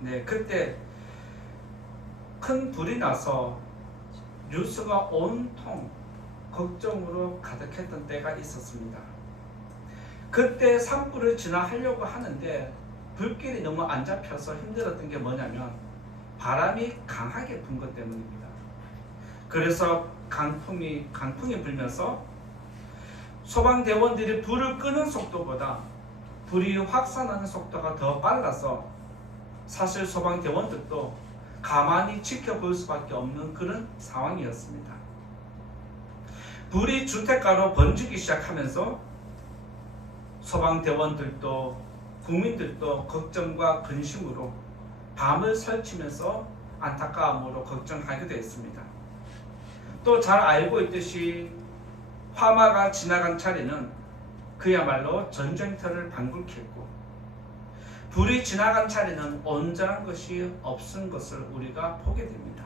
네, 그때 큰 불이 나서 뉴스가 온통 걱정으로 가득했던 때가 있었습니다. 그때 산불을 진화하려고 하는데 불길이 너무 안 잡혀서 힘들었던 게 뭐냐면 바람이 강하게 분 것 때문입니다. 그래서 강풍이 불면서 소방대원들이 불을 끄는 속도보다 불이 확산하는 속도가 더 빨라서 사실 소방대원들도 가만히 지켜볼 수밖에 없는 그런 상황이었습니다. 불이 주택가로 번지기 시작하면서 소방대원들도 국민들도 걱정과 근심으로 밤을 설치면서 안타까움으로 걱정하기도 했습니다. 또 잘 알고 있듯이 화마가 지나간 차례는 그야말로 전쟁터를 방불케 했고 불이 지나간 차례는 온전한 것이 없은 것을 우리가 보게 됩니다.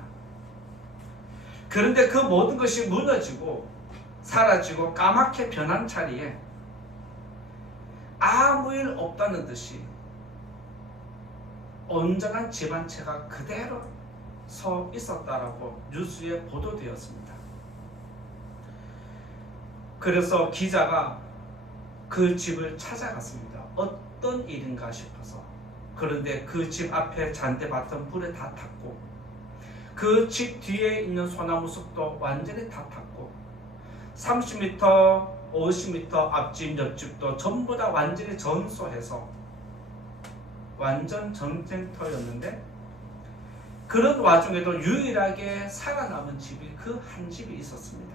그런데 그 모든 것이 무너지고 사라지고 까맣게 변한 차례에 아무 일 없다는 듯이 온전한 집 한 채가 그대로 서 있었다라고 뉴스에 보도되었습니다. 그래서 기자가 그 집을 찾아갔습니다. 어떤 일인가 싶어서. 그런데 그 집 앞에 잔디밭은 불에 다 탔고 그 집 뒤에 있는 소나무 숲도 완전히 다 탔고 30m, 50m 앞집, 옆집도 전부 다 완전히 전소해서 완전 전쟁터였는데 그런 와중에도 유일하게 살아남은 집이 그 한 집이 있었습니다.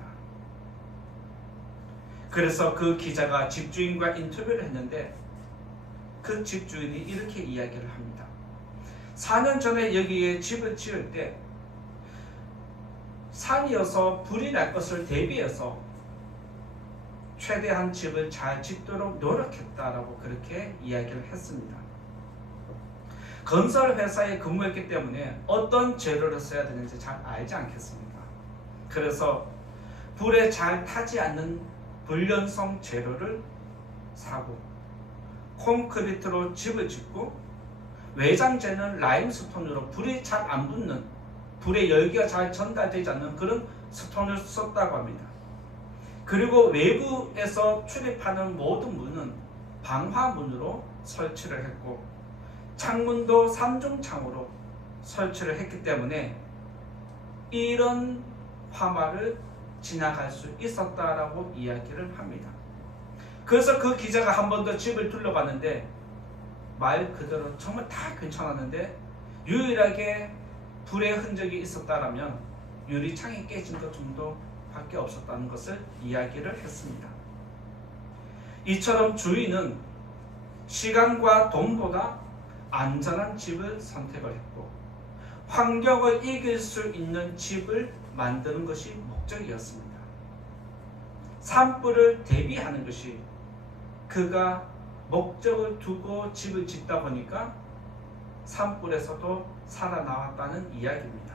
그래서 그 기자가 집주인과 인터뷰를 했는데 그 집주인이 이렇게 이야기를 합니다. 4년 전에 여기에 집을 지을 때 산이어서 불이 날 것을 대비해서 최대한 집을 잘 짓도록 노력했다라고 그렇게 이야기를 했습니다. 건설 회사에 근무했기 때문에 어떤 재료를 써야 되는지 잘 알지 않겠습니까? 그래서 불에 잘 타지 않는 불연성 재료를 사고 콘크리트로 집을 짓고 외장재는 라임스톤으로 불이 잘 안 붙는 불의 열기가 잘 전달되지 않는 그런 스톤을 썼다고 합니다. 그리고 외부에서 출입하는 모든 문은 방화문으로 설치를 했고 창문도 3중창으로 설치를 했기 때문에 이런 화마를 지나갈 수 있었다라고 이야기를 합니다. 그래서 그 기자가 한 번 더 집을 둘러봤는데 말 그대로 정말 다 괜찮았는데 유일하게 불의 흔적이 있었다라면 유리창이 깨진 것 정도밖에 없었다는 것을 이야기를 했습니다. 이처럼 주인은 시간과 돈보다 안전한 집을 선택을 했고 환경을 이길 수 있는 집을 만드는 것이 목적이었습니다. 산불을 대비하는 것이 그가 목적을 두고 집을 짓다 보니까 산불에서도 살아나왔다는 이야기입니다.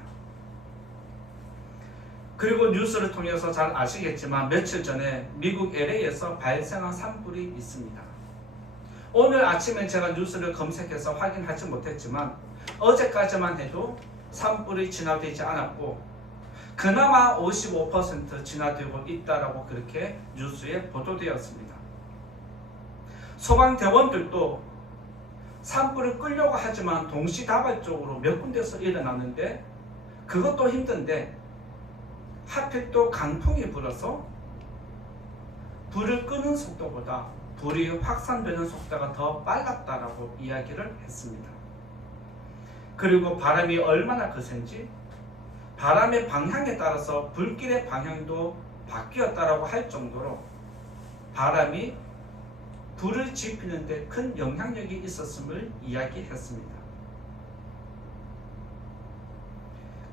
그리고 뉴스를 통해서 잘 아시겠지만 며칠 전에 미국 LA에서 발생한 산불이 있습니다. 오늘 아침에 제가 뉴스를 검색해서 확인하지 못했지만 어제까지만 해도 산불이 진화되지 않았고 그나마 55% 진화되고 있다라고 그렇게 뉴스에 보도되었습니다. 소방대원들도 산불을 끄려고 하지만 동시다발적으로 몇 군데서 일어났는데 그것도 힘든데 하필 또 강풍이 불어서 불을 끄는 속도보다 불이 확산되는 속도가 더 빨랐다라고 이야기를 했습니다. 그리고 바람이 얼마나 거센지 바람의 방향에 따라서 불길의 방향도 바뀌었다라고 할 정도로 바람이 불을 지피는 데 큰 영향력이 있었음을 이야기했습니다.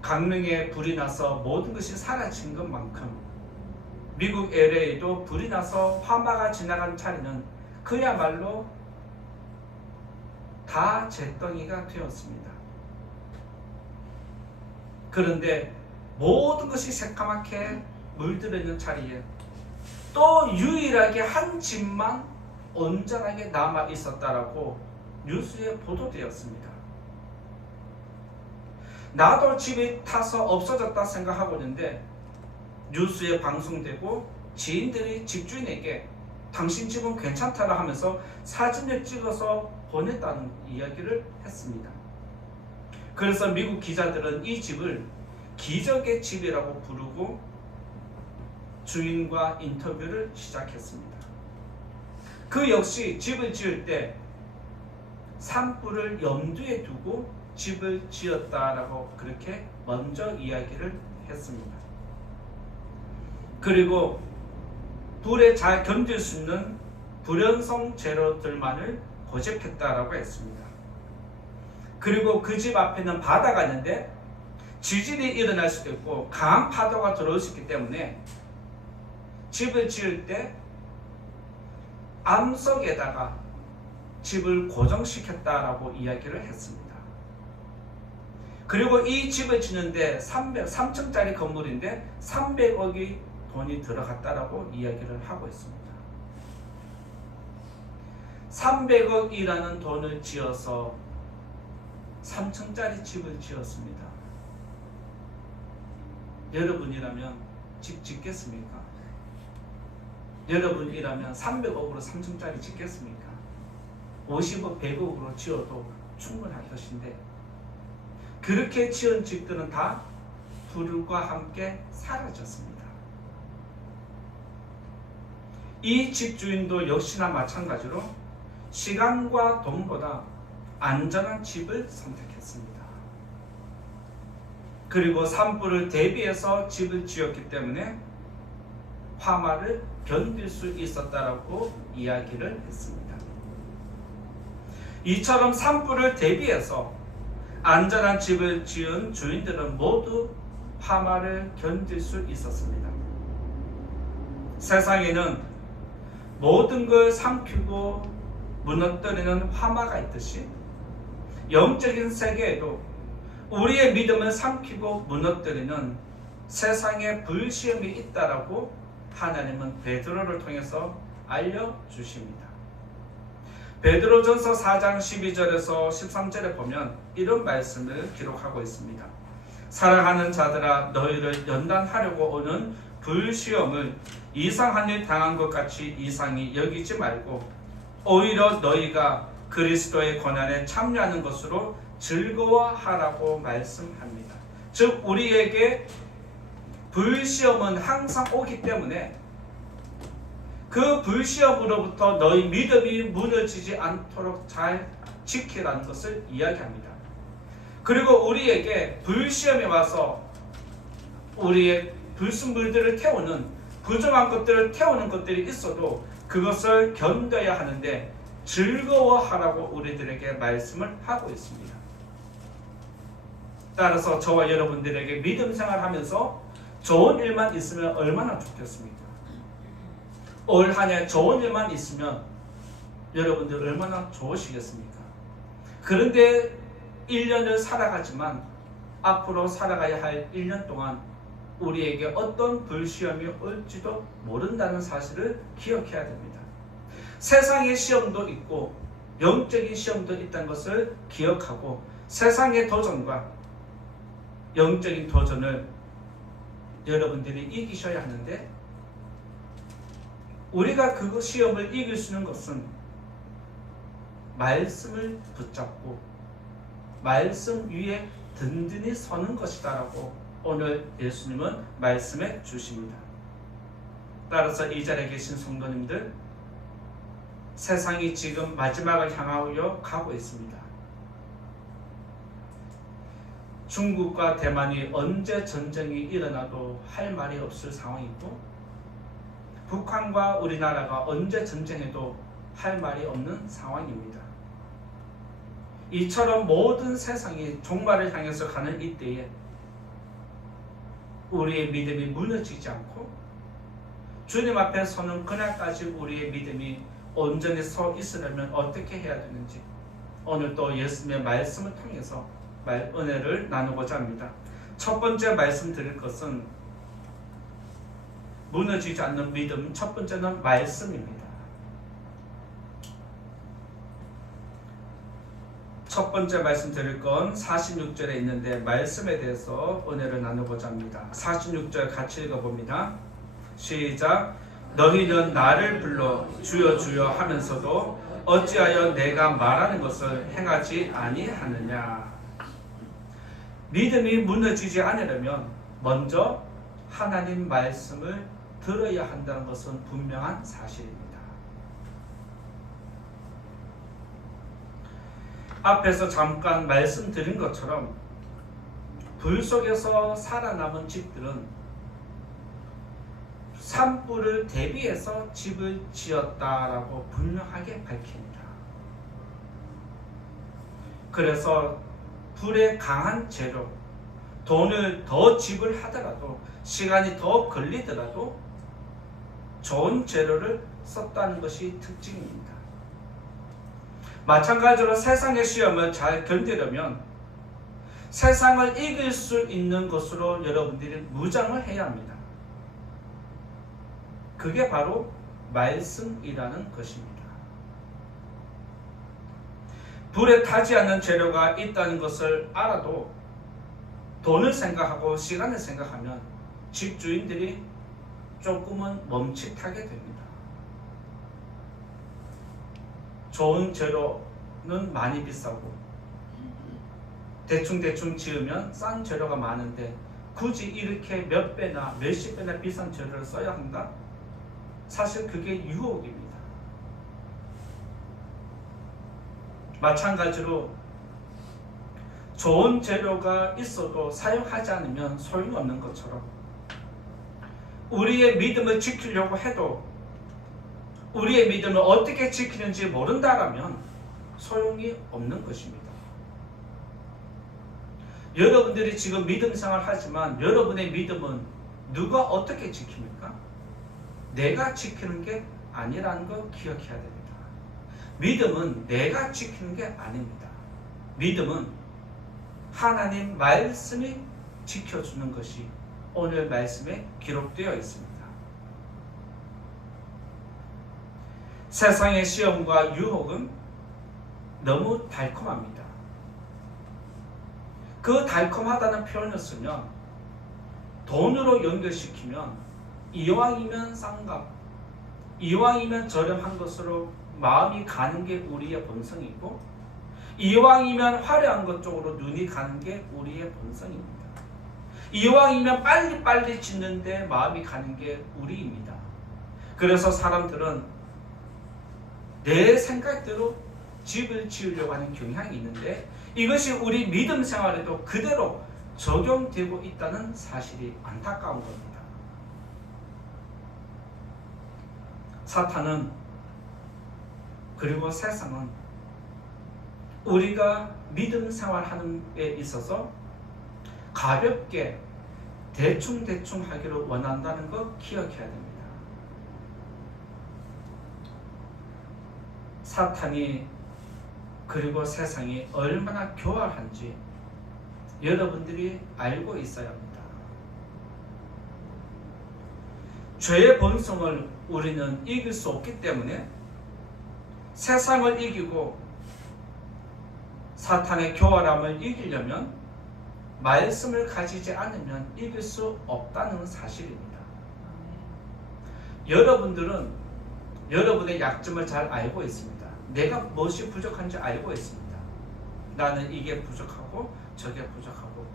강릉에 불이 나서 모든 것이 사라진 것만큼 미국 LA도 불이 나서 화마가 지나간 차례는 그야말로 다 잿더미가 되었습니다. 그런데 모든 것이 새까맣게 물들어 있는 자리에 또 유일하게 한 집만 온전하게 남아 있었다라고 뉴스에 보도되었습니다. 나도 집이 타서 없어졌다 생각하고 있는데 뉴스에 방송되고 지인들이 집주인에게 당신 집은 괜찮다라 하면서 사진을 찍어서 보냈다는 이야기를 했습니다. 그래서 미국 기자들은 이 집을 기적의 집이라고 부르고 주인과 인터뷰를 시작했습니다. 그 역시 집을 지을 때 산불을 염두에 두고 집을 지었다라고 그렇게 먼저 이야기를 했습니다. 그리고 불에 잘 견딜 수 있는 불연성 재료들만을 고집했다라고 했습니다. 그리고 그 집 앞에는 바다가 있는데 지진이 일어날 수도 있고 강한 파도가 들어올 수 있기 때문에 집을 지을 때 암석에다가 집을 고정시켰다라고 이야기를 했습니다. 그리고 이 집을 짓는데 3층짜리 건물인데 300억이 돈이 들어갔다라고 이야기를 하고 있습니다. 300억이라는 돈을 지어서 3층짜리 집을 지었습니다. 여러분이라면 집 짓겠습니까? 여러분이라면 300억으로 3층짜리 짓겠습니까? 50억, 100억으로 지어도 충분할 것인데 그렇게 지은 집들은 다 불과 함께 사라졌습니다. 이 집주인도 역시나 마찬가지로 시간과 돈보다 안전한 집을 선택했습니다. 그리고 산불을 대비해서 집을 지었기 때문에 화마를 견딜 수 있었다라고 이야기를 했습니다. 이처럼 산불을 대비해서 안전한 집을 지은 주인들은 모두 화마를 견딜 수 있었습니다. 세상에는 모든 걸 삼키고 무너뜨리는 화마가 있듯이 영적인 세계에도 우리의 믿음을 삼키고 무너뜨리는 세상의 불시험이 있다라고 하나님은 베드로를 통해서 알려주십니다. 베드로전서 4장 12절에서 13절에 보면 이런 말씀을 기록하고 있습니다. 사랑하는 자들아 너희를 연단하려고 오는 불시험을 이상한 일 당한 것 같이 이상히 여기지 말고 오히려 너희가 그리스도의 고난에 참여하는 것으로 즐거워하라고 말씀합니다. 즉 우리에게 불시험은 항상 오기 때문에 그 불시험으로부터 너희 믿음이 무너지지 않도록 잘 지키라는 것을 이야기합니다. 그리고 우리에게 불시험이 와서 우리의 불순물들을 태우는 부정한 것들을 태우는 것들이 있어도 그것을 견뎌야 하는데 즐거워하라고 우리들에게 말씀을 하고 있습니다. 따라서 저와 여러분들에게 믿음 생활하면서 좋은 일만 있으면 얼마나 좋겠습니까? 올 한 해 좋은 일만 있으면 여러분들 얼마나 좋으시겠습니까? 그런데 1년을 살아가지만 앞으로 살아가야 할 1년 동안 우리에게 어떤 불시험이 올지도 모른다는 사실을 기억해야 됩니다. 세상의 시험도 있고 영적인 시험도 있다는 것을 기억하고 세상의 도전과 영적인 도전을 여러분들이 이기셔야 하는데 우리가 그 시험을 이길 수 있는 것은 말씀을 붙잡고 말씀 위에 든든히 서는 것이다라고 오늘 예수님은 말씀해 주십니다. 따라서 이 자리에 계신 성도님들, 세상이 지금 마지막을 향하여 가고 있습니다. 중국과 대만이 언제 전쟁이 일어나도 할 말이 없을 상황이고 북한과 우리나라가 언제 전쟁해도 할 말이 없는 상황입니다. 이처럼 모든 세상이 종말을 향해서 가는 이때에 우리의 믿음이 무너지지 않고 주님 앞에 서는 그날까지 우리의 믿음이 온전히 서 있으려면 어떻게 해야 되는지 오늘 또 예수님의 말씀을 통해서 은혜를 나누고자 합니다. 첫 번째 말씀드릴 것은 무너지지 않는 믿음, 첫 번째는 말씀입니다. 첫 번째 말씀드릴 건 46절에 있는데 말씀에 대해서 은혜를 나누고자 합니다. 46절 같이 읽어봅니다. 시작. 너희는 나를 불러 주여 주여 하면서도 어찌하여 내가 말하는 것을 행하지 아니하느냐. 믿음이 무너지지 않으려면 먼저 하나님 말씀을 들어야 한다는 것은 분명한 사실입니다. 앞에서 잠깐 말씀드린 것처럼 불 속에서 살아남은 집들은 산불을 대비해서 집을 지었다라고 분명하게 밝힙니다. 그래서 불에 강한 재료, 돈을 더 지불하더라도 시간이 더 걸리더라도 좋은 재료를 썼다는 것이 특징입니다. 마찬가지로 세상의 시험을 잘 견디려면 세상을 이길 수 있는 것으로 여러분들이 무장을 해야 합니다. 그게 바로 말씀이라는 것입니다. 불에 타지 않는 재료가 있다는 것을 알아도 돈을 생각하고 시간을 생각하면 집주인들이 조금은 멈칫하게 됩니다. 좋은 재료는 많이 비싸고 대충 지으면 싼 재료가 많은데 굳이 이렇게 몇 배나 몇십 배나 비싼 재료를 써야 한다? 사실 그게 유혹입니다. 마찬가지로 좋은 재료가 있어도 사용하지 않으면 소용없는 것처럼 우리의 믿음을 지키려고 해도 우리의 믿음을 어떻게 지키는지 모른다라면 소용이 없는 것입니다. 여러분들이 지금 믿음 생활 하지만 여러분의 믿음은 누가 어떻게 지킵니까? 내가 지키는 게 아니라는 거 기억해야 됩니다. 믿음은 내가 지키는 게 아닙니다. 믿음은 하나님 말씀이 지켜주는 것이 오늘 말씀에 기록되어 있습니다. 세상의 시험과 유혹은 너무 달콤합니다. 그 달콤하다는 표현을 쓰면 돈으로 연결시키면 이왕이면 싼 값, 이왕이면 저렴한 것으로 마음이 가는 게 우리의 본성이고 이왕이면 화려한 것 쪽으로 눈이 가는 게 우리의 본성입니다. 이왕이면 빨리빨리 짓는데 마음이 가는 게 우리입니다. 그래서 사람들은 내 생각대로 집을 지으려고 하는 경향이 있는데 이것이 우리 믿음 생활에도 그대로 적용되고 있다는 사실이 안타까운 겁니다. 사탄은 그리고 세상은 우리가 믿음 생활하는 데 있어서 가볍게 대충 하기를 원한다는 거 기억해야 됩니다. 사탄이 그리고 세상이 얼마나 교활한지 여러분들이 알고 있어야 합니다. 죄의 본성을 우리는 이길 수 없기 때문에 세상을 이기고 사탄의 교활함을 이기려면 말씀을 가지지 않으면 이길 수 없다는 사실입니다. 여러분들은 여러분의 약점을 잘 알고 있습니다. 내가 무엇이 부족한지 알고 있습니다. 나는 이게 부족하고 저게 부족하고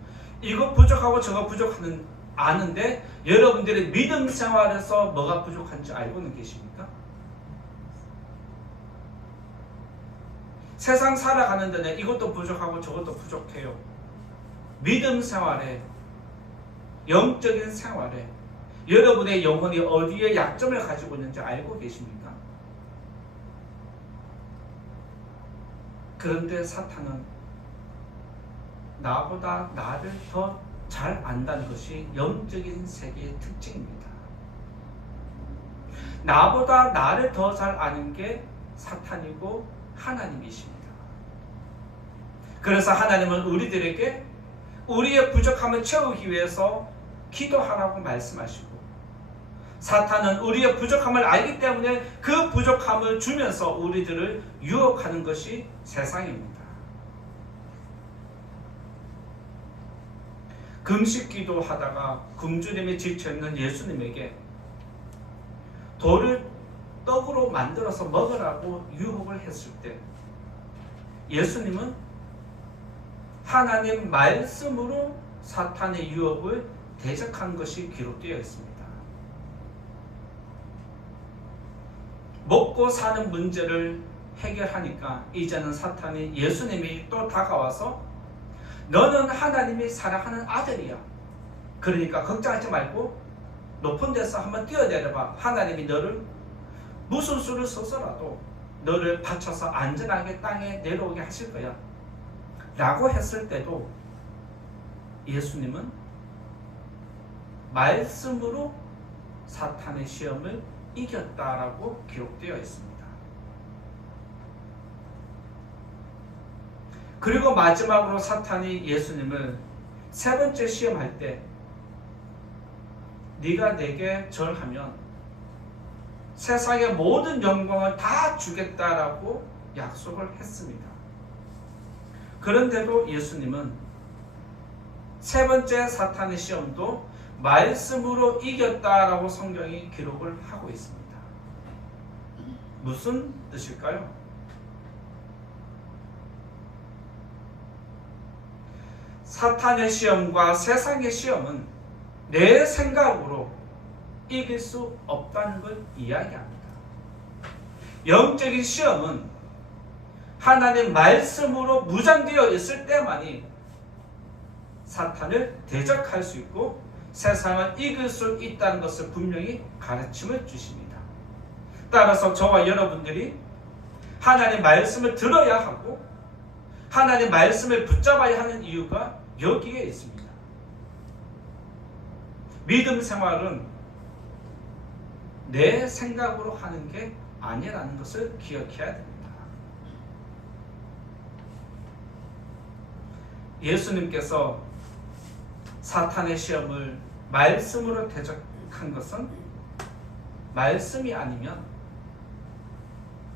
이거 부족하고 저거 부족하는 아는데 여러분들의 믿음 생활에서 뭐가 부족한지 알고는 계십니까? 세상 살아가는 데는 이것도 부족하고 저것도 부족해요. 믿음 생활에 영적인 생활에 여러분의 영혼이 어디에 약점을 가지고 있는지 알고 계십니까? 그런데 사탄은 나보다 나를 더 잘 안다는 것이 영적인 세계의 특징입니다. 나보다 나를 더 잘 아는 게 사탄이고 하나님이십니다. 그래서 하나님은 우리들에게 우리의 부족함을 채우기 위해서 기도하라고 말씀하시고 사탄은 우리의 부족함을 알기 때문에 그 부족함을 주면서 우리들을 유혹하는 것이 세상입니다. 금식기도 하다가 굶주림에 지쳐있는 예수님에게 돌을 떡으로 만들어서 먹으라고 유혹을 했을 때 예수님은 하나님 말씀으로 사탄의 유혹을 대적한 것이 기록되어 있습니다. 먹고 사는 문제를 해결하니까 이제는 사탄이 예수님이 또 다가와서 너는 하나님이 사랑하는 아들이야. 그러니까 걱정하지 말고 높은 데서 한번 뛰어내려봐. 하나님이 너를 무슨 수를 써서라도 너를 받쳐서 안전하게 땅에 내려오게 하실 거야. 라고 했을 때도 예수님은 말씀으로 사탄의 시험을 이겼다라고 기록되어 있습니다. 그리고 마지막으로 사탄이 예수님을 세 번째 시험할 때 네가 내게 절하면 세상의 모든 영광을 다 주겠다라고 약속을 했습니다. 그런데도 예수님은 세 번째 사탄의 시험도 말씀으로 이겼다라고 성경이 기록을 하고 있습니다. 무슨 뜻일까요? 사탄의 시험과 세상의 시험은 내 생각으로 이길 수 없다는 걸 이야기합니다. 영적인 시험은 하나님의 말씀으로 무장되어 있을 때만이 사탄을 대적할 수 있고 세상을 이길 수 있다는 것을 분명히 가르침을 주십니다. 따라서 저와 여러분들이 하나님의 말씀을 들어야 하고 하나님의 말씀을 붙잡아야 하는 이유가 여기에 있습니다. 믿음 생활은 내 생각으로 하는 게 아니라는 것을 기억해야 됩니다. 예수님께서 사탄의 시험을 말씀으로 대적한 것은 말씀이 아니면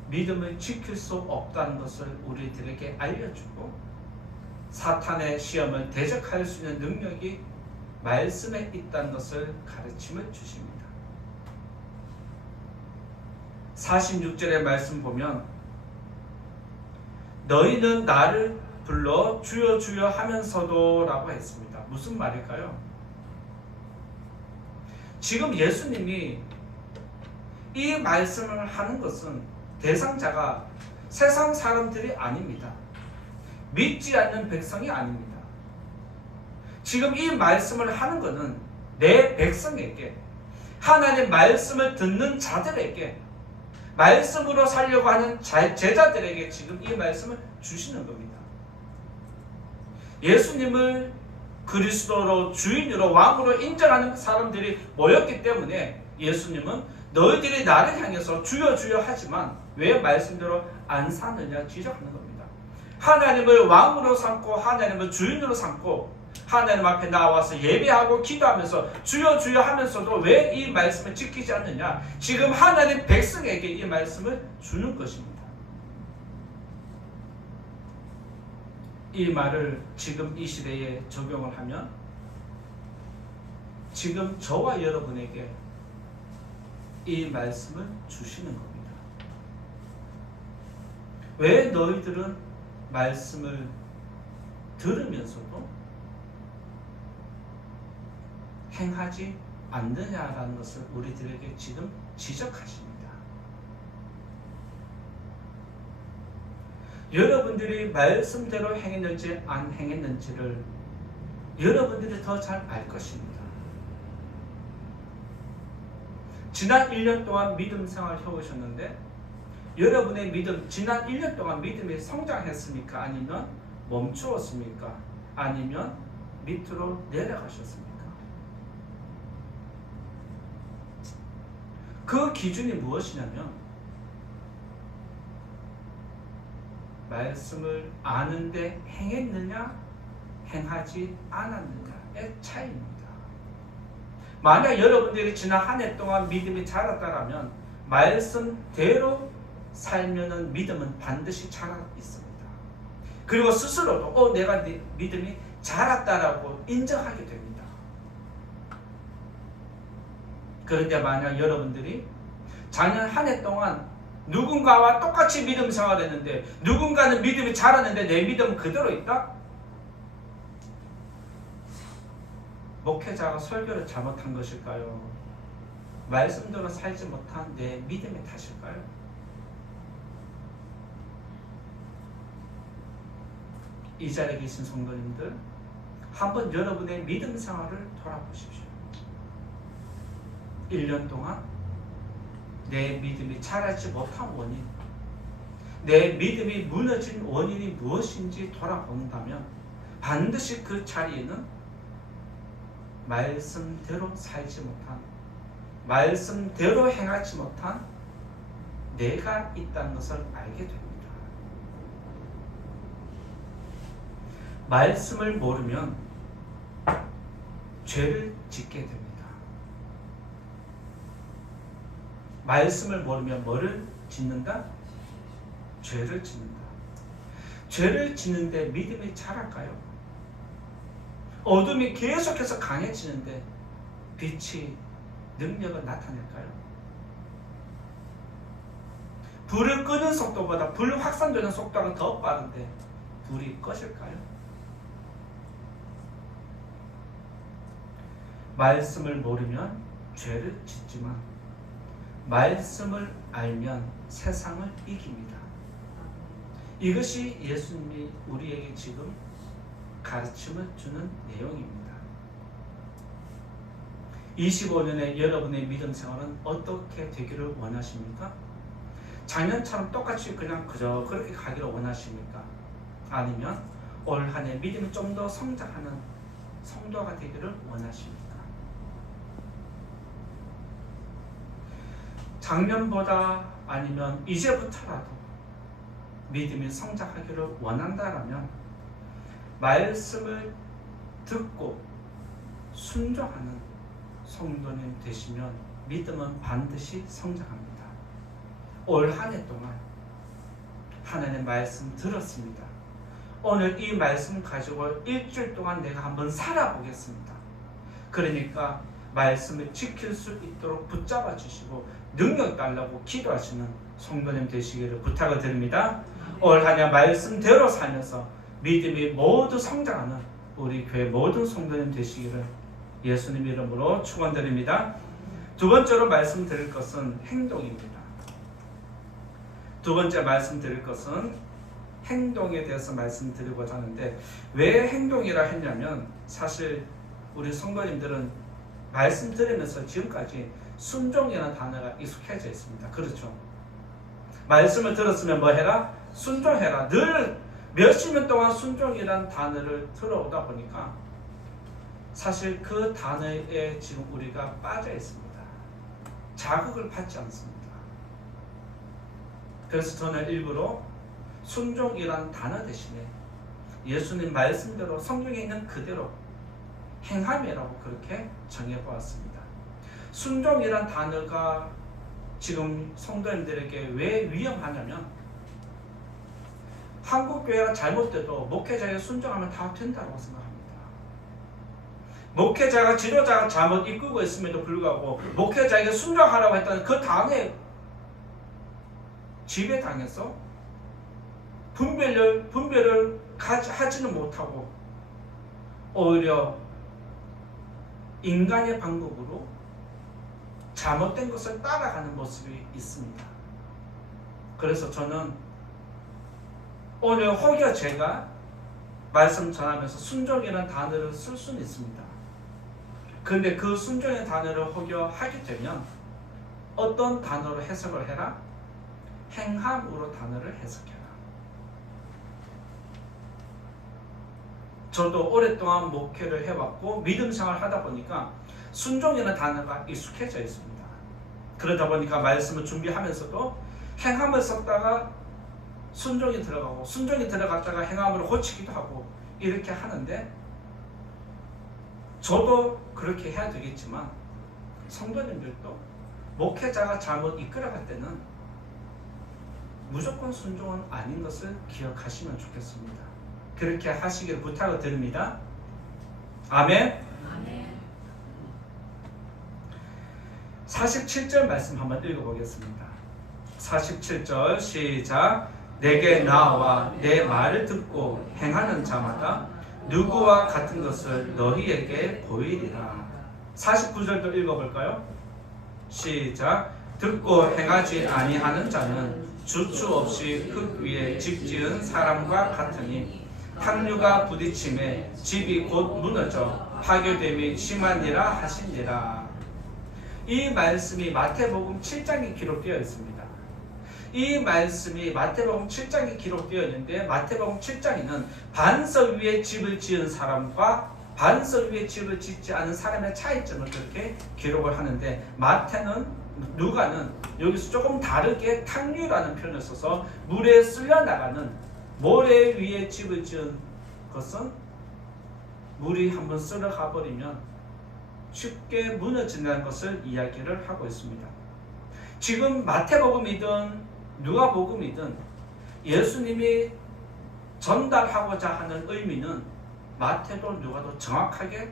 믿음을 지킬 수 없다는 것을 우리들에게 알려주고 사탄의 시험을 대적할 수 있는 능력이 말씀에 있다는 것을 가르침을 주십니다. 46절의 말씀 보면 너희는 나를 불러 주여 주여 하면서도 라고 했습니다. 무슨 말일까요? 지금 예수님이 이 말씀을 하는 것은 대상자가 세상 사람들이 아닙니다. 믿지 않는 백성이 아닙니다. 지금 이 말씀을 하는 것은 내 백성에게 하나님의 말씀을 듣는 자들에게 말씀으로 살려고 하는 제자들에게 지금 이 말씀을 주시는 겁니다. 예수님을 그리스도로 주인으로 왕으로 인정하는 사람들이 모였기 때문에 예수님은 너희들이 나를 향해서 주여 주여 하지만 왜 말씀대로 안 사느냐 지적하는 겁니다. 하나님을 왕으로 삼고 하나님을 주인으로 삼고 하나님 앞에 나와서 예배하고 기도하면서 주여 주여 하면서도 왜 이 말씀을 지키지 않느냐. 지금 하나님 백성에게 이 말씀을 주는 것입니다. 이 말을 지금 이 시대에 적용을 하면 지금 저와 여러분에게 이 말씀을 주시는 겁니다. 왜 너희들은 말씀을 들으면서도 행하지 않느냐라는 것을 우리들에게 지금 지적하십니다. 여러분들이 말씀대로 행했는지 안 행했는지를 여러분들이 더 잘 알 것입니다. 지난 1년 동안 믿음 생활 해오셨는데 여러분의 믿음, 지난 1년 동안 믿음이 성장했습니까? 아니면 멈추었습니까? 아니면 밑으로 내려가셨습니까? 그 기준이 무엇이냐면 말씀을 아는데 행했느냐 행하지 않았느냐의 차이입니다. 만약 여러분들이 지난 한 해 동안 믿음이 자랐다면 말씀대로 살면은 믿음은 반드시 자라 있습니다. 그리고 스스로도 내가 믿음이 자랐다라고 인정하게 됩니다. 그런데 만약 여러분들이 작년 한 해 동안 누군가와 똑같이 믿음 생활했는데 누군가는 믿음이 자랐는데 내 믿음은 그대로 있다? 목회자가 설교를 잘못한 것일까요? 말씀대로 살지 못한 내 믿음의 탓일까요? 이 자리에 계신 성도님들, 한번 여러분의 믿음 생활을 돌아보십시오. 1년 동안 내 믿음이 자라지 못한 원인, 내 믿음이 무너진 원인이 무엇인지 돌아본다면 반드시 그 자리에는 말씀대로 살지 못한, 말씀대로 행하지 못한 내가 있다는 것을 알게 됩니다. 말씀을 모르면 죄를 짓게 됩니다. 말씀을 모르면 뭐를 짓는다? 죄를 짓는다. 죄를 짓는데 믿음이 자랄까요? 어둠이 계속해서 강해지는데 빛이 능력을 나타낼까요? 불을 끄는 속도보다 불 확산되는 속도가 더 빠른데 불이 꺼질까요? 말씀을 모르면 죄를 짓지만 말씀을 알면 세상을 이깁니다. 이것이 예수님이 우리에게 지금 가르침을 주는 내용입니다. 25년의 여러분의 믿음 생활은 어떻게 되기를 원하십니까? 작년처럼 똑같이 그냥 그저 그렇게 가기를 원하십니까? 아니면 올 한 해 믿음이 좀 더 성장하는 성도가 되기를 원하십니까? 작년보다 아니면 이제부터라도 믿음이 성장하기를 원한다라면 말씀을 듣고 순종하는 성도님 되시면 믿음은 반드시 성장합니다. 올 한 해 동안 하나님의 말씀 들었습니다. 오늘 이 말씀 가지고 일주일 동안 내가 한번 살아보겠습니다. 그러니까 말씀을 지킬 수 있도록 붙잡아 주시고 능력 달라고 기도하시는 성도님 되시기를 부탁을 드립니다. 올 한 해 말씀대로 살면서 믿음이 모두 성장하는 우리 교회 모든 성도님 되시기를 예수님 이름으로 축원드립니다. 두 번째로 말씀드릴 것은 행동입니다. 두 번째 말씀드릴 것은 행동에 대해서 말씀드리고자 하는데, 왜 행동이라 했냐면 사실 우리 성도님들은 말씀 들으면서 지금까지 순종이라는 단어가 익숙해져 있습니다. 그렇죠? 말씀을 들었으면 뭐 해라? 순종해라. 늘 몇십 년 동안 순종이라는 단어를 들어오다 보니까 사실 그 단어에 지금 우리가 빠져 있습니다. 자극을 받지 않습니다. 그래서 저는 일부러 순종이라는 단어 대신에 예수님 말씀대로 성경에 있는 그대로 행함이라고 그렇게 정해보았습니다. 순종이란 단어가 지금 성도님들에게 왜 위험하냐면, 한국교회가 잘못돼도 목회자에게 순종하면 다 된다고 생각합니다. 목회자가 지도자가 잘못 이끌고 있음에도 불구하고 목회자에게 순종하라고 했다는 그 단어에 지배당해서 분별을 하지는 못하고 오히려 인간의 방법으로 잘못된 것을 따라가는 모습이 있습니다. 그래서 저는 오늘 혹여 제가 말씀 전하면서 순종이라는 단어를 쓸 수는 있습니다. 그런데 그 순종의 단어를 혹여 하게 되면 어떤 단어로 해석을 해라? 행함으로 단어를 해석해라. 저도 오랫동안 목회를 해왔고 믿음 생활을 하다 보니까 순종이라는 단어가 익숙해져 있습니다. 그러다 보니까 말씀을 준비하면서도 행함을 썼다가 순종이 들어가고 순종이 들어갔다가 행함으로 고치기도 하고 이렇게 하는데, 저도 그렇게 해야 되겠지만 성도님들도 목회자가 잘못 이끌어갈 때는 무조건 순종은 아닌 것을 기억하시면 좋겠습니다. 그렇게 하시길 부탁을 드립니다. 아멘. 아멘. 47절 말씀 한번 읽어보겠습니다. 47절 시작. 내게 나와 내 말을 듣고 행하는 자마다 누구와 같은 것을 너희에게 보이리라. 49절도 읽어볼까요? 시작. 듣고 행하지 아니하는 자는 주추 없이 흙 위에 집 지은 사람과 같으니 탕류가 부딪힘에 집이 곧 무너져 파괴됨이 심하니라 하시니라. 이 말씀이 마태복음 7장에 기록되어 있습니다. 이 말씀이 마태복음 7장에 기록되어 있는데 마태복음 7장에는 반석 위에 집을 지은 사람과 반석 위에 집을 짓지 않은 사람의 차이점을 그렇게 기록을 하는데 누가는 여기서 조금 다르게 탕류라는 표현을 써서 물에 쓸려나가는 모래 위에 집을 지은 것은 물이 한번 쓸어가 버리면 쉽게 무너진다는 것을 이야기를 하고 있습니다. 지금 마태복음이든 누가복음이든 예수님이 전달하고자 하는 의미는 마태도 누가도 정확하게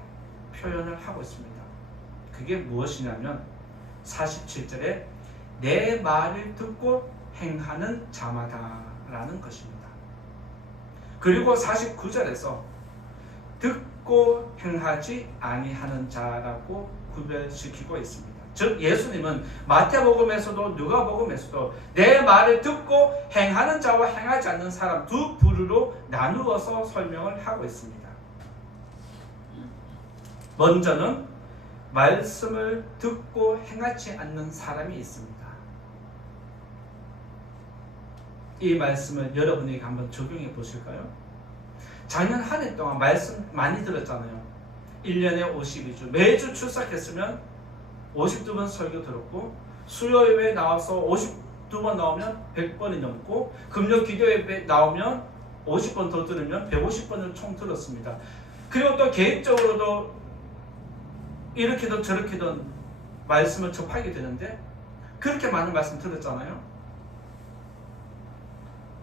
표현을 하고 있습니다. 그게 무엇이냐면 47절에 내 말을 듣고 행하는 자마다 라는 것입니다. 그리고 49절에서 듣고 행하지 아니하는 자라고 구별시키고 있습니다. 즉 예수님은 마태복음에서도 누가복음에서도 내 말을 듣고 행하는 자와 행하지 않는 사람 두 부류로 나누어서 설명을 하고 있습니다. 먼저는 말씀을 듣고 행하지 않는 사람이 있습니다. 이 말씀을 여러분에게 한번 적용해 보실까요? 작년 한 해 동안 말씀 많이 들었잖아요. 1년에 52주 매주 출석했으면 52번 설교 들었고 수요예배 나와서 52번 나오면 100번이 넘고 금요 기도예배 나오면 50번 더 들으면 150번을 총 들었습니다. 그리고 또 개인적으로도 이렇게든 저렇게든 말씀을 접하게 되는데 그렇게 많은 말씀 들었잖아요.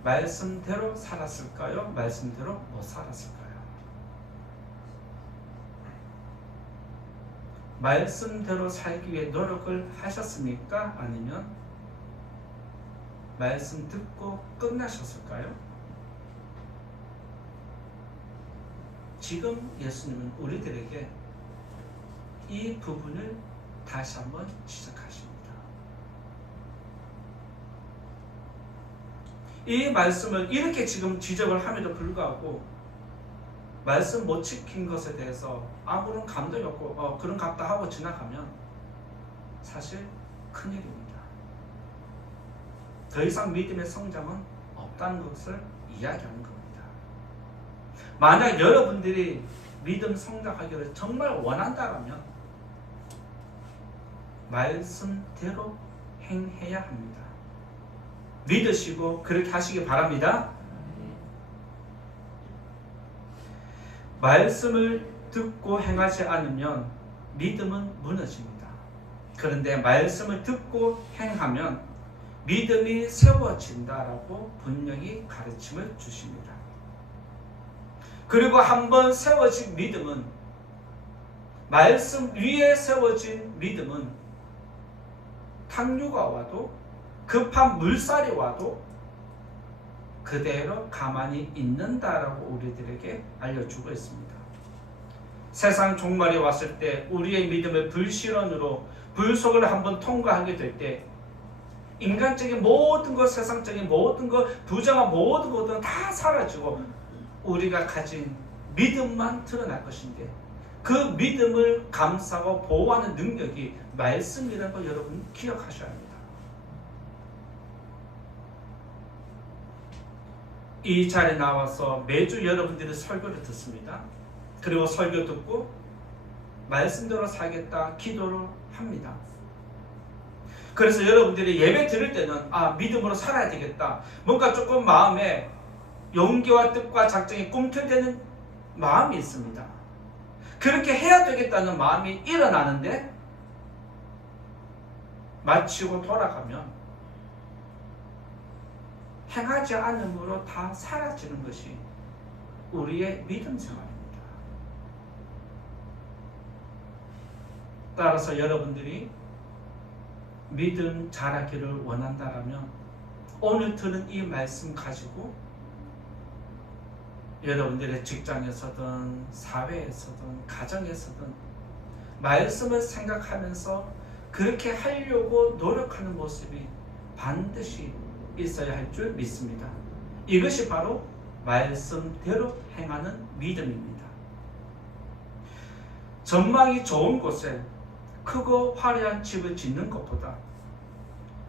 말씀대로 살았을까요? 말씀대로 못 살았을까요? 말씀대로 살기 위해 노력을 하셨습니까? 아니면 말씀 듣고 끝나셨을까요? 지금 예수님은 우리들에게 이 부분을 다시 한번 지적하십니다. 이 말씀을 이렇게 지금 지적을 함에도 불구하고 말씀 못 지킨 것에 대해서 아무런 감동이 없고 그런 같다 하고 지나가면 사실 큰일입니다. 더 이상 믿음의 성장은 없다는 것을 이야기하는 겁니다. 만약 여러분들이 믿음 성장하기를 정말 원한다면 말씀대로 행해야 합니다. 믿으시고 그렇게 하시기 바랍니다. 말씀을 듣고 행하지 않으면 믿음은 무너집니다. 그런데 말씀을 듣고 행하면 믿음이 세워진다라고 분명히 가르침을 주십니다. 그리고 한번 세워진 믿음은 말씀 위에 세워진 믿음은 탕류가 와도 급한 물살이 와도 그대로 가만히 있는다라고 우리들에게 알려주고 있습니다. 세상 종말이 왔을 때 우리의 믿음을 불실현으로 불속을 한번 통과하게 될 때 인간적인 모든 것, 세상적인 모든 것, 부정한 모든 것들은 다 사라지고 우리가 가진 믿음만 드러날 것인데 그 믿음을 감싸고 보호하는 능력이 말씀이라는 걸 여러분 기억하셔야 합니다. 이 자리에 나와서 매주 여러분들이 설교를 듣습니다. 그리고 설교 듣고 말씀대로 살겠다 기도를 합니다. 그래서 여러분들이 예배 드릴 때는 믿음으로 살아야 되겠다. 뭔가 조금 마음에 용기와 뜻과 작정이 꿈틀대는 마음이 있습니다. 그렇게 해야 되겠다는 마음이 일어나는데 마치고 돌아가면 행하지 않음으로 다 사라지는 것이 우리의 믿음 생활입니다. 따라서 여러분들이 믿음 자라기를 원한다라면 오늘 들은 이 말씀 가지고 여러분들의 직장에서든 사회에서든 가정에서든 말씀을 생각하면서 그렇게 하려고 노력하는 모습이 반드시 있어야 할 줄 믿습니다. 이것이 바로 말씀대로 행하는 믿음입니다. 전망이 좋은 곳에 크고 화려한 집을 짓는 것보다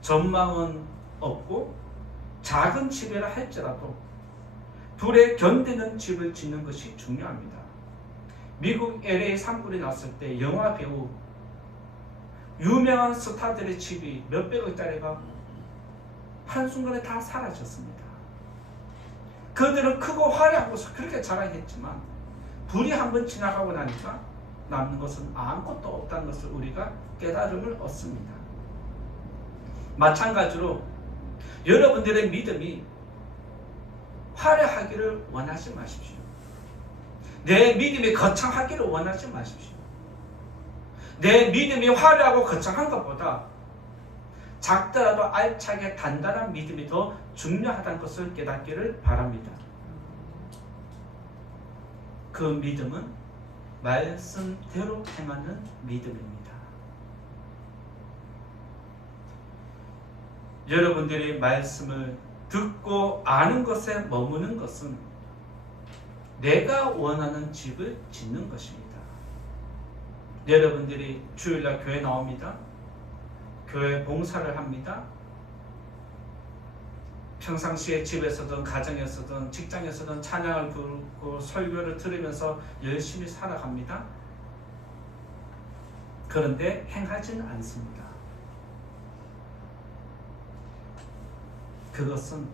전망은 없고 작은 집이라 할지라도 불에 견디는 집을 짓는 것이 중요합니다. 미국 LA 산불이 났을 때 영화 배우 유명한 스타들의 집이 몇백억짜리가 한순간에 다 사라졌습니다. 그들은 크고 화려한 곳을 그렇게 자랑했지만 불이 한번 지나가고 나니까 남는 것은 아무것도 없다는 것을 우리가 깨달음을 얻습니다. 마찬가지로 여러분들의 믿음이 화려하기를 원하지 마십시오. 내 믿음이 거창하기를 원하지 마십시오. 내 믿음이 화려하고 거창한 것보다 작더라도 알차게 단단한 믿음이 더 중요하다는 것을 깨닫기를 바랍니다. 그 믿음은 말씀대로 행하는 믿음입니다. 여러분들이 말씀을 듣고 아는 것에 머무는 것은 내가 원하는 집을 짓는 것입니다. 여러분들이 주일날 교회 나옵니다. 교회 봉사를 합니다. 평상시에 집에서든 가정에서든 직장에서든 찬양을 부르고 설교를 들으면서 열심히 살아갑니다. 그런데 행하지는 않습니다. 그것은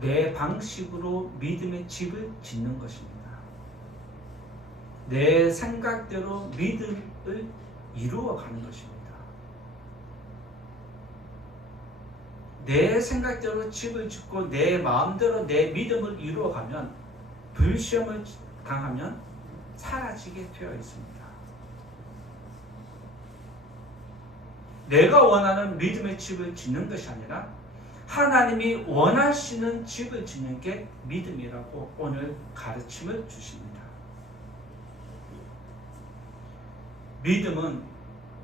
내 방식으로 믿음의 집을 짓는 것입니다. 내 생각대로 믿음을 이루어가는 것입니다. 내 생각대로 집을 짓고 내 마음대로 내 믿음을 이루어가면 불시험을 당하면 사라지게 되어 있습니다. 내가 원하는 믿음의 집을 짓는 것이 아니라 하나님이 원하시는 집을 짓는 게 믿음이라고 오늘 가르침을 주십니다. 믿음은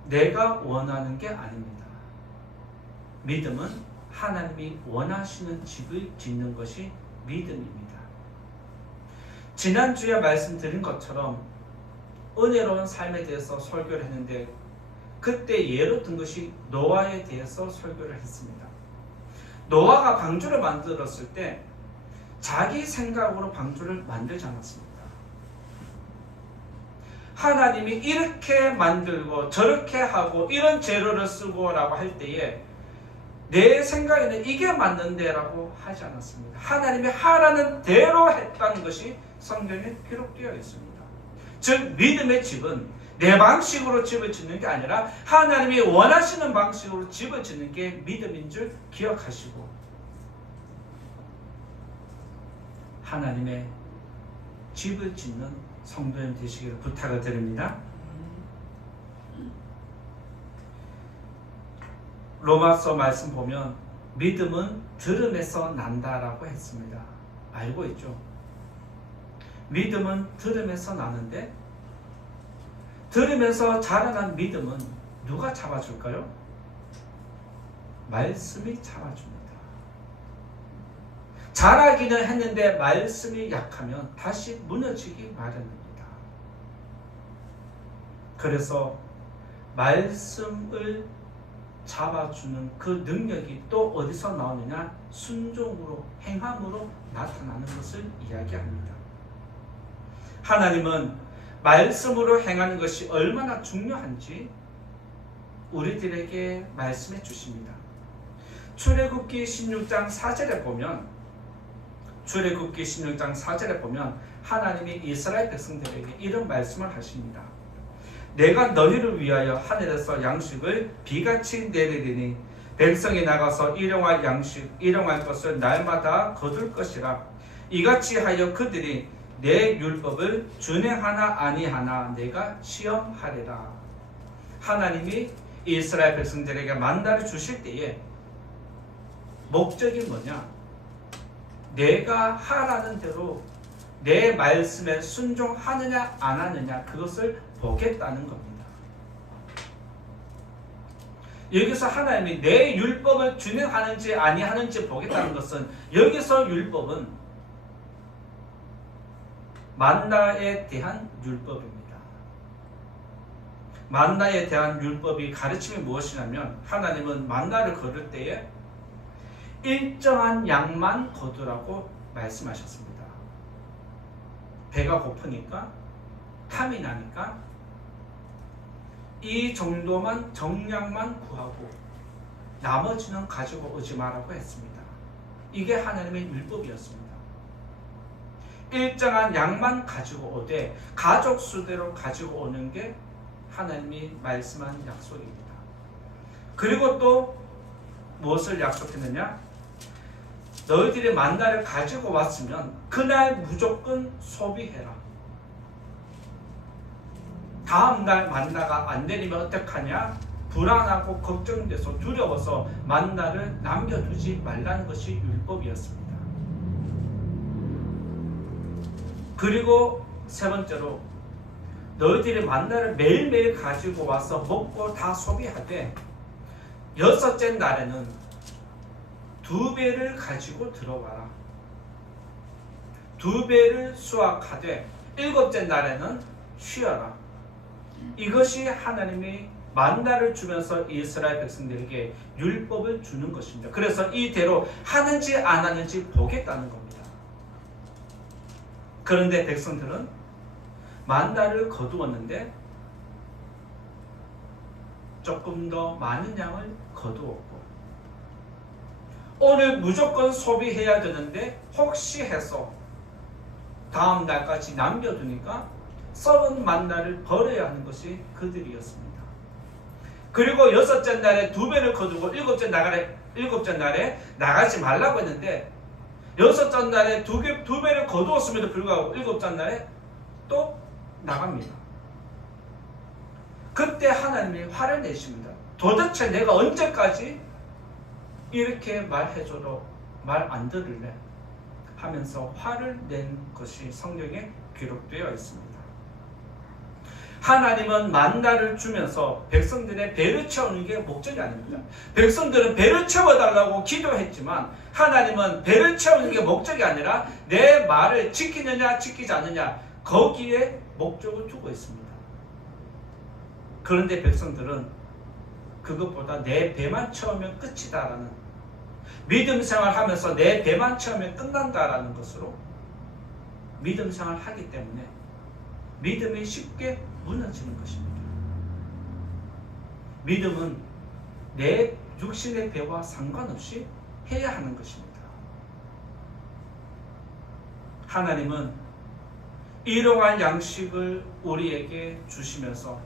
내가 원하는 게 아닙니다. 믿음은 하나님이 원하시는 집을 짓는 것이 믿음입니다. 지난주에 말씀드린 것처럼 은혜로운 삶에 대해서 설교를 했는데 그때 예로 든 것이 노아에 대해서 설교를 했습니다. 노아가 방주를 만들었을 때 자기 생각으로 방주를 만들지 않았습니다. 하나님이 이렇게 만들고 저렇게 하고 이런 재료를 쓰고 라고 할 때에 내 생각에는 이게 맞는데 라고 하지 않았습니다. 하나님이 하라는 대로 했다는 것이 성경에 기록되어 있습니다. 즉 믿음의 집은 내 방식으로 집을 짓는 게 아니라 하나님이 원하시는 방식으로 집을 짓는 게 믿음인 줄 기억하시고 하나님의 집을 짓는 성도님 되시기를 부탁을 드립니다. 로마서 말씀 보면 믿음은 들음에서 난다라고 했습니다. 알고 있죠? 믿음은 들음에서 나는데 들으면서 자라난 믿음은 누가 잡아줄까요? 말씀이 잡아줍니다. 자라기는 했는데 말씀이 약하면 다시 무너지기 마련입니다. 그래서 말씀을 잡아주는 그 능력이 또 어디서 나오느냐? 순종으로 행함으로 나타나는 것을 이야기합니다. 하나님은 말씀으로 행하는 것이 얼마나 중요한지 우리들에게 말씀해 주십니다. 출애굽기 16장 4절에 보면 하나님이 이스라엘 백성들에게 이런 말씀을 하십니다. 내가 너희를 위하여 하늘에서 양식을 비같이 내리리니 백성이 나가서 일용할 것을 날마다 거둘 것이라. 이같이 하여 그들이 내 율법을 준행하나 아니하나 내가 시험하리라. 하나님이 이스라엘 백성들에게 만나를 주실 때에 목적이 뭐냐? 내가 하라는 대로 내 말씀에 순종하느냐 안 하느냐 그것을 보겠다는 겁니다. 여기서 하나님이 내 율법을 준행하는지 아니하는지 보겠다는 것은 여기서 율법은 만나에 대한 율법입니다. 만나에 대한 율법이 가르침이 무엇이냐면 하나님은 만나를 거둘 때에 일정한 양만 거두라고 말씀하셨습니다. 배가 고프니까 탐이 나니까 이 정도만 정량만 구하고 나머지는 가지고 오지 말라고 했습니다. 이게 하나님의 율법이었습니다. 일정한 양만 가지고 오되 가족 수대로 가지고 오는 게 하나님이 말씀한 약속입니다. 그리고 또 무엇을 약속했느냐? 너희들이 만나를 가지고 왔으면 그날 무조건 소비해라. 다음날 만나가 안 내리면 어떡하냐? 불안하고 걱정돼서 두려워서 만나를 남겨두지 말라는 것이 율법이었습니다. 그리고 세 번째로 너희들이 만나를 매일매일 가지고 와서 먹고 다 소비하되 여섯째 날에는 2배를 가지고 들어와라. 2배를 수확하되 7째 날에는 쉬어라. 이것이 하나님이 만나를 주면서 이스라엘 백성들에게 율법을 주는 것입니다. 그래서 이대로 하는지 안 하는지 보겠다는 겁니다. 그런데 백성들은 만나를 거두었는데 조금 더 많은 양을 거두었고 오늘 무조건 소비해야 되는데 혹시 해서 다음 날까지 남겨두니까 썩은 만나를 버려야 하는 것이 그들이었습니다. 그리고 6째 날에 2배를 거두고 7째 날에 나가지 말라고 했는데 6째 날에 2배를 거두었음에도 불구하고 7째 날에 또 나갑니다. 그때 하나님이 화를 내십니다. 도대체 내가 언제까지 이렇게 말해줘도 말 안 들을래? 하면서 화를 낸 것이 성경에 기록되어 있습니다. 하나님은 만나를 주면서 백성들의 배를 채우는 게 목적이 아닙니다. 백성들은 배를 채워달라고 기도했지만 하나님은 배를 채우는 게 목적이 아니라 내 말을 지키느냐 지키지 않느냐 거기에 목적을 두고 있습니다. 그런데 백성들은 그것보다 내 배만 채우면 끝이다라는 믿음 생활하면서 내 배만 채우면 끝난다라는 것으로 믿음 생활을 하기 때문에 믿음이 쉽게 무너지는 것입니다. 믿음은 내 육신의 배와 상관없이 해야 하는 것입니다. 하나님은 일용할 양식을 우리에게 주시면서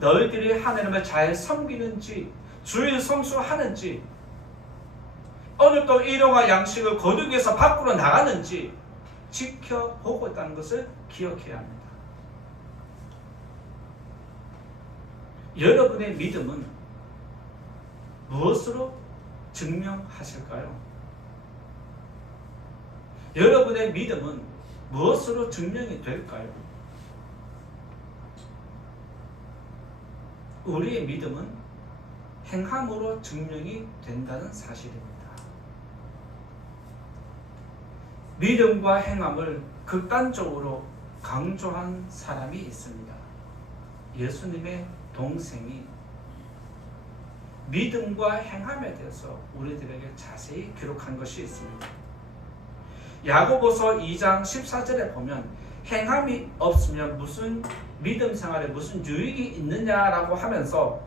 너희들이 하나님을 잘 섬기는지 주일 성수하는지 어느 또 일용할 양식을 거두기 위해서 밖으로 나가는지 지켜보고 있다는 것을 기억해야 합니다. 여러분의 믿음은 무엇으로 증명하실까요? 여러분의 믿음은 무엇으로 증명이 될까요? 우리의 믿음은 행함으로 증명이 된다는 사실입니다. 믿음과 행함을 극단적으로 강조한 사람이 있습니다. 예수님의 동생이 믿음과 행함에 대해서 우리들에게 자세히 기록한 것이 있습니다. 야고보서 2장 14절에 보면 행함이 없으면 무슨 믿음 생활에 무슨 유익이 있느냐라고 하면서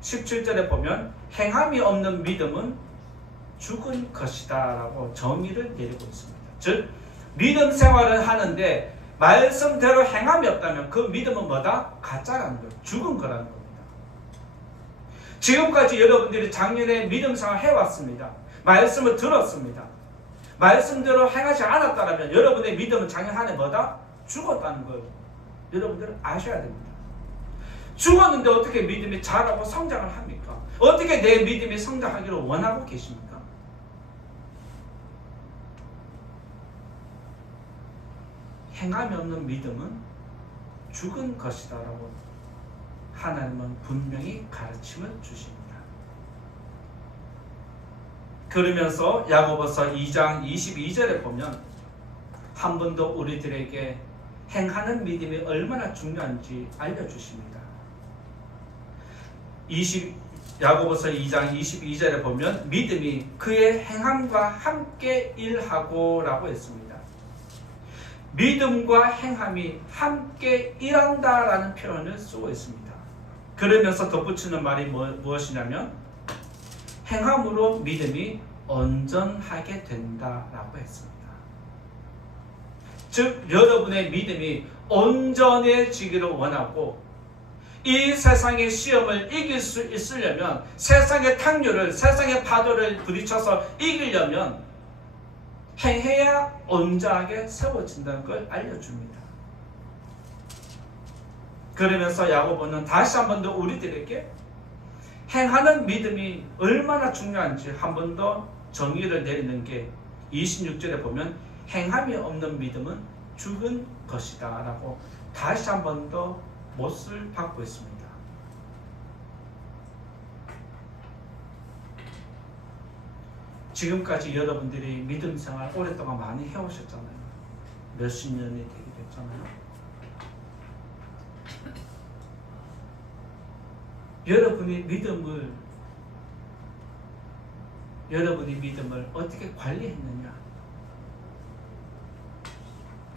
17절에 보면 행함이 없는 믿음은 죽은 것이다 라고 정의를 내리고 있습니다. 즉 믿음 생활을 하는데 말씀대로 행함이 없다면 그 믿음은 뭐다? 가짜라는 거예요. 죽은 거라는 겁니다. 지금까지 여러분들이 작년에 믿음 생활 해왔습니다. 말씀을 들었습니다. 말씀대로 행하지 않았다면 여러분의 믿음은 작년 한 해 뭐다? 죽었다는 걸 여러분들은 아셔야 됩니다. 죽었는데 어떻게 믿음이 자라고 성장을 합니까? 어떻게 내 믿음이 성장하기를 원하고 계십니까? 행함이 없는 믿음은 죽은 것이다라고 하나님은 분명히 가르침을 주십니다. 그러면서 야고보서 2장 22절에 보면 한 번 더 우리들에게 행하는 믿음이 얼마나 중요한지 알려주십니다. 야고보서 2장 22절에 보면 믿음이 그의 행함과 함께 일하고 라고 했습니다. 믿음과 행함이 함께 일한다라는 표현을 쓰고 있습니다. 그러면서 덧붙이는 말이 무엇이냐면 행함으로 믿음이 온전하게 된다라고 했습니다. 즉 여러분의 믿음이 온전해지기를 원하고 이 세상의 시험을 이길 수 있으려면 세상의 탕류를 세상의 파도를 부딪혀서 이기려면 행해야 온전하게 세워진다는 걸 알려줍니다. 그러면서 야고보는 다시 한 번 더 우리들에게 행하는 믿음이 얼마나 중요한지 한 번 더 정의를 내리는 게 26절에 보면 행함이 없는 믿음은 죽은 것이다 라고 다시 한 번 더 못을 받고 있습니다. 지금까지 여러분들이 믿음 생활 오랫동안 많이 해오셨잖아요. 몇십 년이 되게 됐잖아요. 여러분이 믿음을 어떻게 관리했느냐?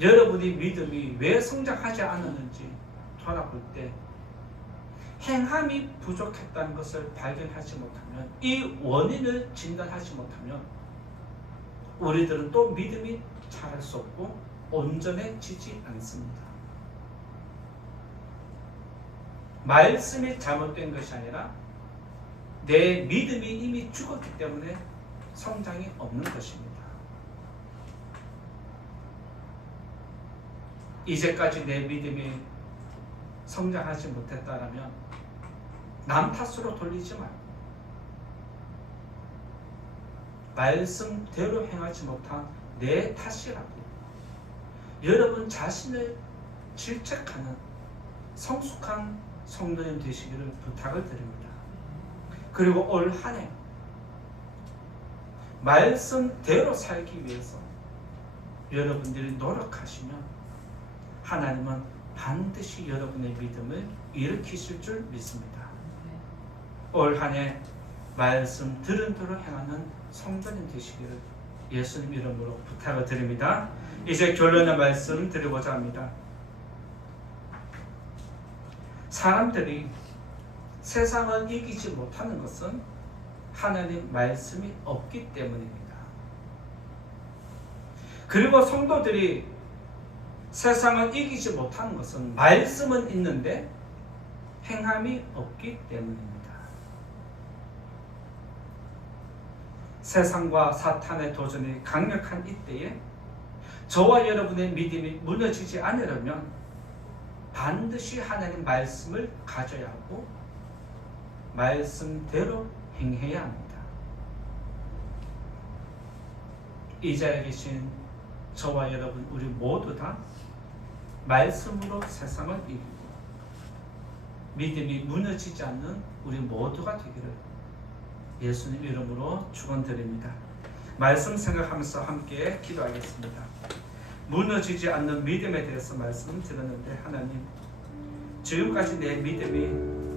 여러분이 믿음이 왜 성장하지 않았는지 돌아볼 때 행함이 부족했다는 것을 발견하지 못하면 이 원인을 진단하지 못하면 우리들은 또 믿음이 자랄 수 없고 온전해지지 않습니다. 말씀이 잘못된 것이 아니라 내 믿음이 이미 죽었기 때문에 성장이 없는 것입니다. 이제까지 내 믿음이 성장하지 못했다라면 남 탓으로 돌리지 말고 말씀대로 행하지 못한 내 탓이라고 여러분 자신을 질책하는 성숙한 성도님 되시기를 부탁을 드립니다. 그리고 올 한 해 말씀대로 살기 위해서 여러분들이 노력하시면 하나님은 반드시 여러분의 믿음을 일으키실 줄 믿습니다. 올 한 해 말씀 들은 대로 행하는 성도님 되시기를 예수님 이름으로 부탁을 드립니다. 이제 결론의 말씀 드리고자 합니다. 사람들이 세상을 이기지 못하는 것은 하나님 말씀이 없기 때문입니다. 그리고 성도들이 세상을 이기지 못하는 것은 말씀은 있는데 행함이 없기 때문입니다. 세상과 사탄의 도전이 강력한 이때에 저와 여러분의 믿음이 무너지지 않으려면 반드시 하나님 말씀을 가져야 하고 말씀대로 행해야 합니다. 이 자리에 계신 저와 여러분 우리 모두 다 말씀으로 세상을 이기고 믿음이 무너지지 않는 우리 모두가 되기를 예수님 이름으로 축원드립니다. 말씀 생각하면서 함께 기도하겠습니다. 무너지지 않는 믿음에 대해서 말씀 드렸는데 하나님 지금까지 내 믿음이